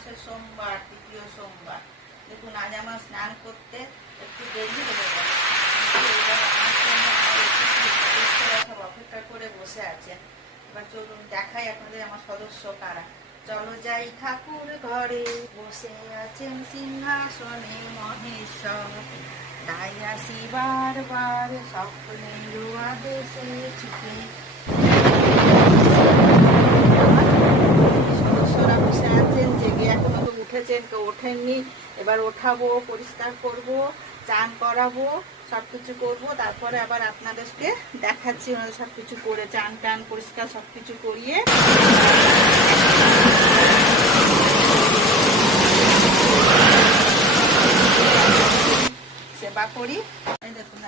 মাসের সোমবার, তৃতীয় সোমবার। দেখুন আজ আমার স্নান করতে একটু দেরি হয়ে গেল। এবার আমার জন্য আমার সব অপেক্ষা করে বসে আছেন। এবার চলুন দেখাই আপনাদের আমার সদস্য কারা। চলো যাই ঠাকুর ঘরে, বসে আছেন সিংহাসনে মহেশ্বর। তাই আসি বারবার স্বপ্নের আদেশে ছুটে। সদস্যরা বসে আছেন, জেগে এখনো তো উঠেছেন, কেউ ওঠেননি। এবার ওঠাবো, পরিষ্কার করব, চান করাবো, সবকিছু করব। তারপরে আবার আপনাদেরকে দেখাচ্ছি ওনাদের সবকিছু করে, চান টান পরিষ্কার সবকিছু করিয়ে সেবা করি। এই দেখুন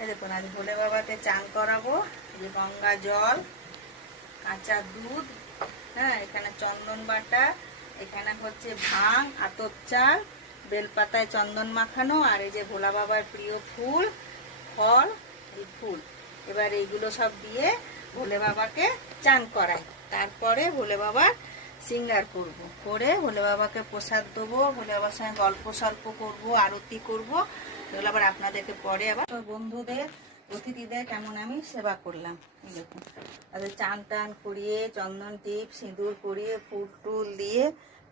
এই দেখুন আজ ভোলে বাবাকে চান করাবো। যে গঙ্গা জল, কাঁচা দুধ, হ্যাঁ, এখানে চন্দন বাটা, এখানে হচ্ছে ভাং, আতপ চাল, বেলপাতায় চন্দন মাখানো, আর এই যে ভোলা বাবার প্রিয় ফুল, ফল, এই ফুল। এবার এইগুলো সব দিয়ে ভোলে বাবাকে চান করাই। তারপরে ভোলে বাবার সিঙ্গার করব, করে ভোলে বাবাকে প্রসাদ দেবো, ভোলে বাবার সঙ্গে গল্প সল্প করবো, আরতি করব। এগুলো আবার আপনাদেরকে পরে আবার বন্ধুদের, অতিথিদের কেমন আমি সেবা করলাম। দেখুন তাদের চান টান করিয়ে, চন্দন টিপ সিঁদুর করিয়ে, ফুল টুল দিয়ে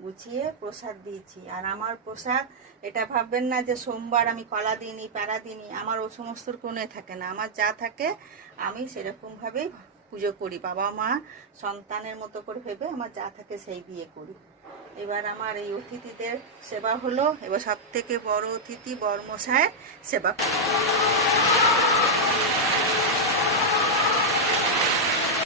গুছিয়ে প্রসাদ দিয়েছি। আর আমার প্রসাদ, এটা ভাববেন না যে সোমবার আমি কলা দিইনি, প্যারা দিইনি, আমার ও সমস্তর কোনো থাকে না। আমার যা থাকে আমি সেরকমভাবেই পুজো করি। বাবা মা সন্তানের মতো করে ভেবে আমার যা থাকে সেই দিয়ে করি। এবার আমার এই অতিথিদের সেবা হলো। এবার সব থেকে বড় অতিথি বরমশায়ের সেবা।